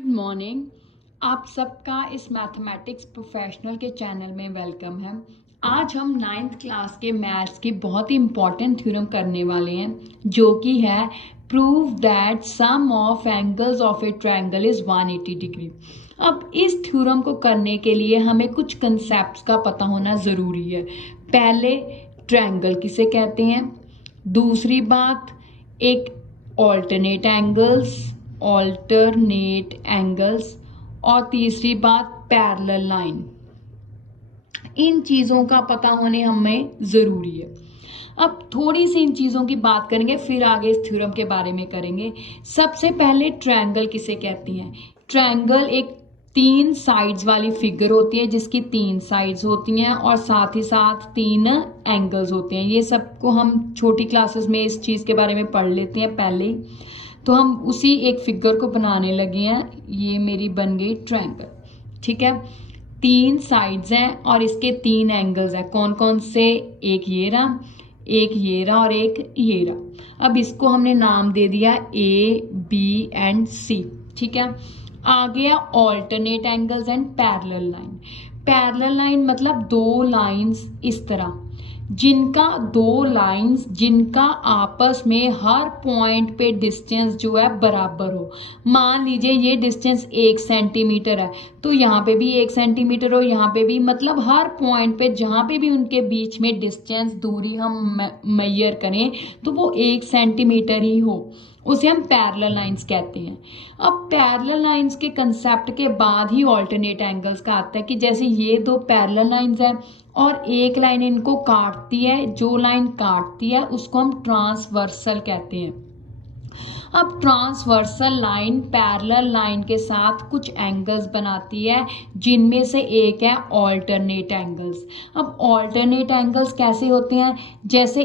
Good morning. आप सबका इस मैथमेटिक्स प्रोफेशनल के चैनल में वेलकम है। आज हम 9th क्लास के मैथ्स की बहुत ही इम्पॉर्टेंट थ्योरम करने वाले हैं, जो कि है prove that sum of angles of a triangle is 180 degree. अब इस थ्योरम को करने के लिए हमें कुछ कंसेप्ट्स का पता होना ज़रूरी है। पहले, ट्रायंगल किसे कहते हैं। दूसरी बात, एक ऑल्टरनेट एंगल्स और तीसरी बात पैरेलल लाइन। इन चीज़ों का पता होने हमें ज़रूरी है। अब थोड़ी सी इन चीज़ों की बात करेंगे, फिर आगे इस थ्योरम के बारे में करेंगे। सबसे पहले ट्रायंगल किसे कहती हैं। ट्रायंगल एक 3 साइड्स वाली फिगर होती है, जिसकी 3 साइड्स होती हैं और साथ ही साथ 3 एंगल्स होते हैं। ये सबको हम छोटी क्लासेस में इस चीज़ के बारे में पढ़ लेते हैं पहले ही। तो हम उसी एक फिगर को बनाने लगे हैं। ये मेरी बन गई ट्रायंगल, ठीक है। 3 साइड्स हैं और इसके 3 एंगल्स हैं। कौन कौन से? एक ये रहा, एक ये रहा और एक ये रहा। अब इसको हमने नाम दे दिया A, B एंड C, ठीक है। आ गया alternate angles and parallel line. Parallel line मतलब 2 लाइंस इस तरह, जिनका आपस में हर पॉइंट पे डिस्टेंस जो है बराबर हो। मान लीजिए ये डिस्टेंस 1 सेंटीमीटर है, तो यहाँ पे भी 1 सेंटीमीटर हो, यहाँ पे भी, मतलब हर पॉइंट पे जहाँ पे भी उनके बीच में डिस्टेंस, दूरी हम मेजर करें तो वो 1 सेंटीमीटर ही हो, उसे हम पैरेलल लाइंस कहते हैं। अब पैरेलल लाइंस के कंसेप्ट के बाद ही ऑल्टरनेट एंगल्स का आता है कि जैसे ये 2 पैरेलल लाइंस हैं और एक लाइन इनको काटती है, जो लाइन काटती है उसको हम ट्रांसवर्सल कहते हैं। अब ट्रांसवर्सल लाइन पैरेलल लाइन के साथ कुछ एंगल्स बनाती है, जिनमें से एक है ऑल्टरनेट एंगल्स। अब ऑल्टरनेट एंगल्स कैसे होते हैं? जैसे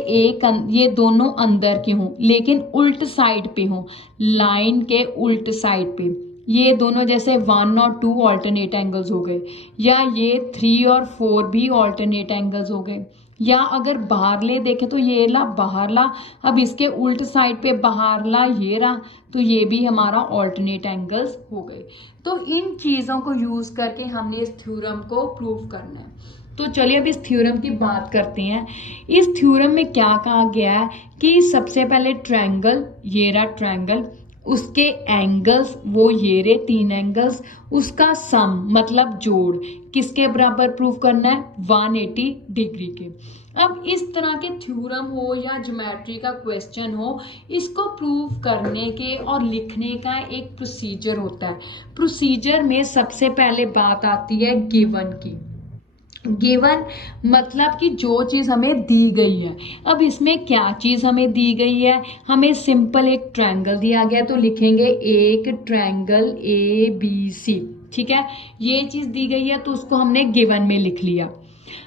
ये दोनों अंदर के हों लेकिन उल्ट साइड पे हों, लाइन के उल्ट साइड पे। ये दोनों जैसे 1 और 2 ऑल्टरनेट एंगल्स हो गए, या ये 3 और 4 भी ऑल्टरनेट एंगल्स हो गए। या अगर बाहरले देखें तो ये ला बाहरला, अब इसके उल्ट साइड पे बाहरला ये रहा, तो ये भी हमारा ऑल्टरनेट एंगल्स हो गए। तो इन चीज़ों को यूज करके हमने इस थ्योरम को प्रूव करना है। तो चलिए अब इस थ्योरम की बात करते हैं। इस थ्योरम में क्या कहा गया है कि सबसे पहले ट्रायंगल, ये रहा ट्रायंगल, उसके एंगल्स वो ये रहे 3 एंगल्स, उसका सम मतलब जोड़ किसके बराबर प्रूव करना है? 180 डिग्री के। अब इस तरह के थ्योरम हो या ज्योमेट्री का क्वेश्चन हो, इसको प्रूव करने के और लिखने का एक प्रोसीजर होता है। प्रोसीजर में सबसे पहले बात आती है गिवन की। गिवन मतलब कि जो चीज हमें दी गई है। अब इसमें क्या चीज हमें दी गई है? हमें सिंपल एक ट्रायंगल दिया गया, तो लिखेंगे एक ट्रायंगल ABC, ठीक है। ये चीज दी गई है तो उसको हमने गिवन में लिख लिया।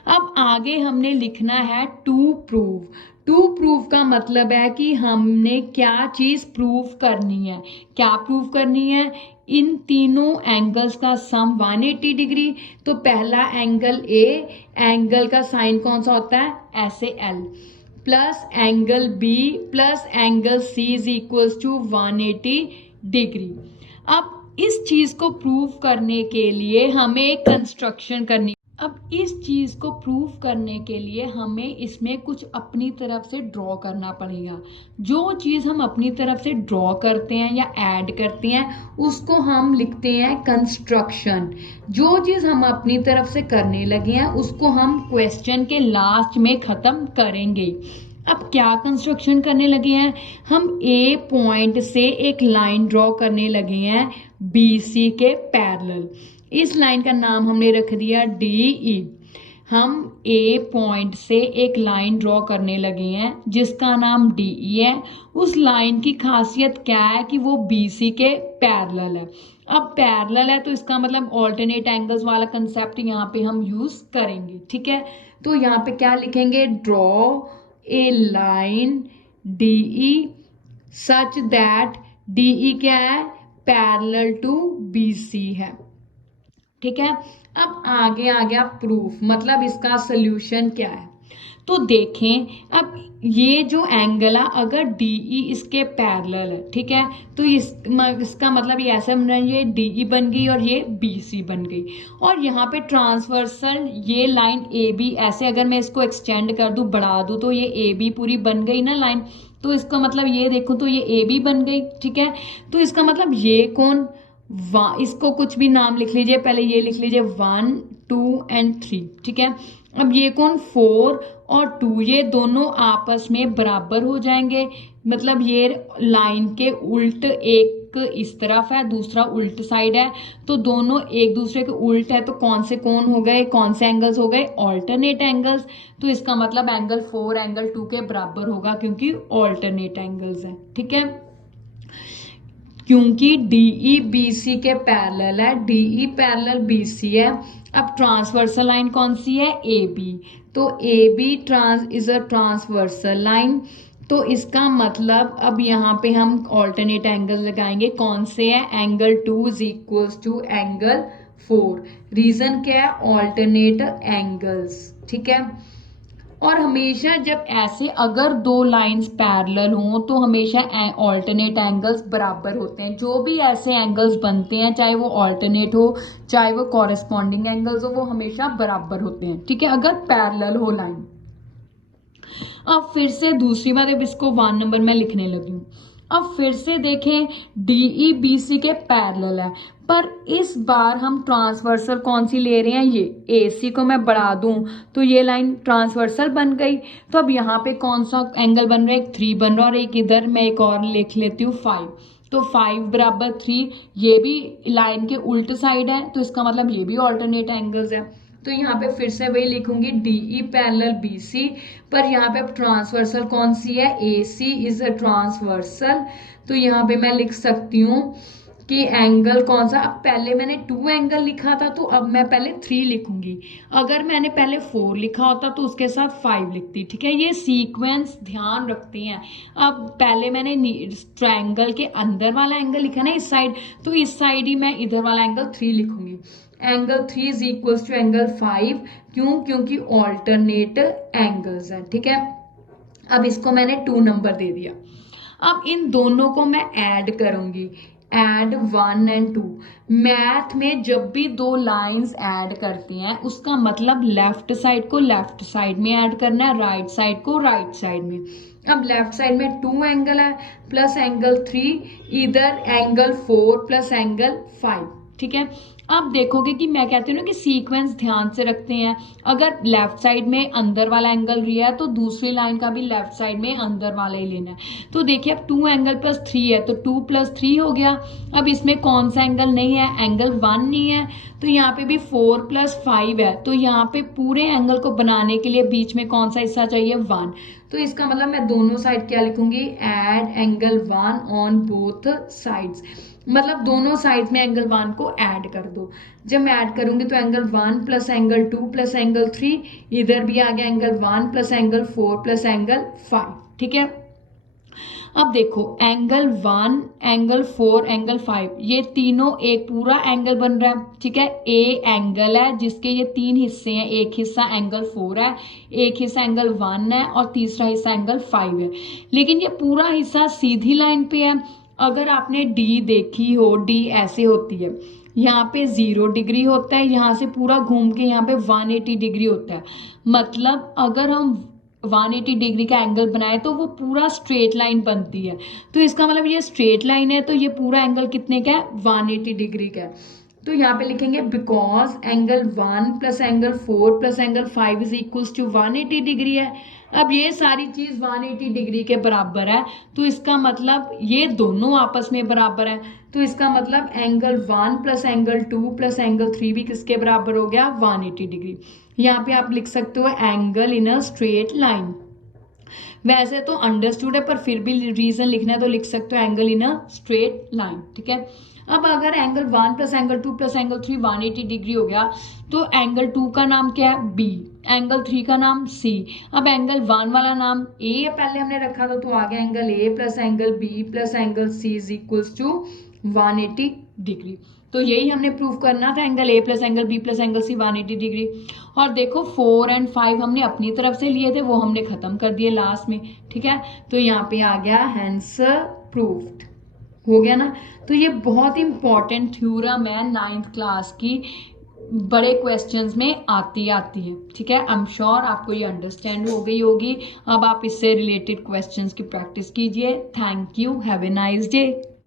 अब आगे हमने लिखना है टू प्रूव। टू प्रूव का मतलब है कि हमने क्या चीज प्रूव करनी है। क्या प्रूव करनी है? इन तीनों एंगल्स का सम 180 डिग्री। तो पहला एंगल A, एंगल का साइन कौन सा होता है? ऐसे L, plus angle B plus angle C is equals to 180 degree. अब इस चीज को प्रूव करने के लिए हमें एक कंस्ट्रक्शन करनी। अब इस चीज को प्रूव करने के लिए हमें इसमें कुछ अपनी तरफ से ड्रॉ करना पड़ेगा। जो चीज हम अपनी तरफ से ड्रॉ करते हैं या ऐड करते हैं उसको हम लिखते हैं कंस्ट्रक्शन। जो चीज हम अपनी तरफ से करने लगे हैं उसको हम क्वेश्चन के लास्ट में खत्म करेंगे। अब क्या कंस्ट्रक्शन करने लगे हैं? हम A पॉइंट से एक लाइन ड्रॉ करने लगे हैं BC के पैरेलल। इस लाइन का नाम हमने रख दिया DE। हम A पॉइंट से एक लाइन ड्रॉ करने लगे हैं जिसका नाम DE है। उस लाइन की खासियत क्या है कि वो BC के पैरेलल है। अब पैरेलल है तो इसका मतलब ऑल्टरनेट एंगल्स वाला कंसेप्ट यहाँ पे हम यूज करेंगे, ठीक है। तो यहाँ पे क्या लिखेंगे? Draw a line DE such that DE क्या है? पैरेलल टू BC है, ठीक है। अब आगे आ गया प्रूफ, मतलब इसका सोल्यूशन क्या है। तो देखें अब ये जो एंगल है अगर DE इसके पैरेलल है, ठीक है, तो इसका मतलब ये ऐसा बन रहा है, ये DE बन गई और ये BC बन गई। और यहाँ पे ट्रांसवर्सल ये लाइन AB ऐसे अगर मैं इसको एक्सटेंड कर दूं, बढ़ा दूं, तो ये AB पूरी बन गई ना लाइन। तो इसका मतलब ये देखो तो ये AB बन गई, ठीक है। तो इसका मतलब ये कौन इसको कुछ भी नाम लिख लीजिए, पहले ये लिख लीजिए 1 2 एंड 3, ठीक है। अब ये कौन 4 और 2 ये दोनों आपस में बराबर हो जाएंगे, मतलब ये लाइन के उल्ट, एक इस तरफ है दूसरा उल्ट साइड है, तो दोनों एक दूसरे के उल्ट है, तो कौन से कोण हो गए, कौन से एंगल्स हो गए, ऑल्टरनेट एंगल्स। तो इसका मतलब एंगल 4 एंगल 2 के बराबर होगा क्योंकि ऑल्टरनेट एंगल्स है, ठीक है। क्योंकि DE BC के पैरेलल है, DE पैरेलल BC है। अब ट्रांसवर्सल लाइन कौन सी है, AB, तो AB is a transversal line. तो इसका मतलब अब यहाँ पे हम ऑल्टरनेट एंगल लगाएंगे, कौन से है, angle 2 is equals to angle 4। Reason क्या है, ऑल्टरनेट एंगल्स, ठीक है। और हमेशा जब ऐसे अगर दो लाइंस पैरेलल हों तो हमेशा ऑल्टरनेट एंगल्स बराबर होते हैं। जो भी ऐसे एंगल्स बनते हैं चाहे वो ऑल्टरनेट हो चाहे वो कॉरेस्पॉन्डिंग एंगल्स हो, वो हमेशा बराबर होते हैं, ठीक है, अगर पैरेलल हो लाइन। अब फिर से दूसरी बार, अब इसको 1 नंबर में लिखने लगी हूँ। अब फिर से देखें DE BC के पैरेलल है, पर इस बार हम ट्रांसवर्सल कौन सी ले रहे हैं, ये AC को मैं बढ़ा दूं तो ये लाइन ट्रांसवर्सल बन गई। तो अब यहाँ पे कौन सा एंगल बन रहा है, एक 3 बन रहा है और एक इधर मैं एक और लिख लेती हूँ 5। तो 5 बराबर 3, ये भी लाइन के उल्ट साइड है, तो इसका मतलब ये भी ऑल्टरनेट एंगल्स है। तो यहाँ पे फिर से वही लिखूंगी DE पैरेलल BC, पर यहाँ पे ट्रांसवर्सल कौन सी है, AC इज अ ट्रांसवर्सल। तो यहाँ पे मैं लिख सकती हूँ कि एंगल कौन सा, अब पहले मैंने 2 एंगल लिखा था तो अब मैं पहले 3 लिखूंगी। अगर मैंने पहले 4 लिखा होता तो उसके साथ 5 लिखती, ठीक है। ये सीक्वेंस ध्यान रखते हैं। अब पहले मैंने ट्रायंगल के अंदर वाला एंगल लिखा ना इस साइड, तो इस साइड ही मैं इधर वाला एंगल 3 लिखूंगी। Angle 3 is equals to angle 5, क्यों, क्योंकि ऑल्टरनेट एंगल्स है, ठीक है। अब इसको मैंने 2 नंबर दे दिया। अब इन दोनों को मैं ऐड करूंगी, ऐड 1 एंड 2। मैथ में जब भी दो लाइंस ऐड करते हैं उसका मतलब लेफ्ट साइड को लेफ्ट साइड में ऐड करना है, राइट साइड को राइट साइड में। अब लेफ्ट साइड में 2 एंगल है प्लस एंगल 3, इधर एंगल 4 प्लस एंगल 5, ठीक है। अब देखोगे कि मैं कहती हूँ ना कि सीक्वेंस ध्यान से रखते हैं। अगर लेफ्ट साइड में अंदर वाला एंगल लिया है तो दूसरी लाइन का भी लेफ्ट साइड में अंदर वाला ही लेना है। तो देखिए अब 2 एंगल प्लस 3 है तो 2 प्लस 3 हो गया। अब इसमें कौन सा एंगल नहीं है, एंगल 1 नहीं है, तो यहाँ पे भी 4 प्लस 5 है। तो यहाँ पे पूरे एंगल को बनाने के लिए बीच में कौन सा हिस्सा चाहिए, 1। तो इसका मतलब मैं दोनों साइड क्या लिखूंगी, add angle 1 on both sides, मतलब दोनों साइड में एंगल 1 को ऐड कर दो। जब मैं ऐड करूंगी तो angle 1 plus angle 2 plus angle 3, इधर भी आ गया angle 1 plus angle 4 plus angle 5, ठीक है। अब देखो एंगल 1 एंगल 4 एंगल 5 ये तीनों एक पूरा एंगल बन रहा है, ठीक है। ए एंगल है जिसके ये 3 हिस्से हैं, एक हिस्सा एंगल 4 है, एक हिस्सा एंगल 1 है और तीसरा हिस्सा एंगल 5 है। लेकिन ये पूरा हिस्सा सीधी लाइन पे है। अगर आपने डी देखी हो, डी ऐसे होती है, यहाँ पे 0 डिग्री होता है, यहाँ से पूरा घूम के यहाँ पे 180 डिग्री होता है। मतलब अगर हम 180 डिग्री का एंगल बनाए तो वो पूरा स्ट्रेट लाइन बनती है। तो इसका मतलब ये स्ट्रेट लाइन है तो ये पूरा एंगल कितने का है, 180 डिग्री का है। तो यहाँ पे लिखेंगे because angle 1 plus angle 4 plus angle 5 is equals to 180 degree है। अब ये सारी चीज 180 डिग्री के बराबर है, तो इसका मतलब ये दोनों आपस में बराबर है। तो इसका मतलब angle 1 plus angle 2 plus angle 3 भी किसके बराबर हो गया, 180 डिग्री। यहाँ पे आप लिख सकते हो angle in a straight line. वैसे तो अंडरस्टूड है पर फिर भी रीजन लिखना है तो लिख सकते हो angle in a straight line, ठीक है। अब अगर angle 1 plus angle 2 plus angle 3 180 degree हो गया तो एंगल 2 का नाम क्या है, बी, एंगल 3 का नाम सी। अब एंगल 1 वाला नाम ए पहले हमने रखा था तो आ गया angle A plus angle B plus angle C is equals to 180 degree. तो यही हमने प्रूव करना था, angle A plus angle B plus angle C 180 degree. और देखो 4 और 5 हमने अपनी तरफ से लिए थे, वो हमने खत्म कर दिए लास्ट में, ठीक है। तो यहाँ पे आ गया हेंस प्रूव्ड, हो गया ना। तो ये बहुत इंपॉर्टेंट थ्योरम है 9th क्लास की, बड़े क्वेश्चंस में आती है, ठीक है। आई एम श्योर आपको ये अंडरस्टैंड हो गई होगी। अब आप इससे रिलेटेड क्वेश्चंस की प्रैक्टिस कीजिए। Thank you, have a nice day.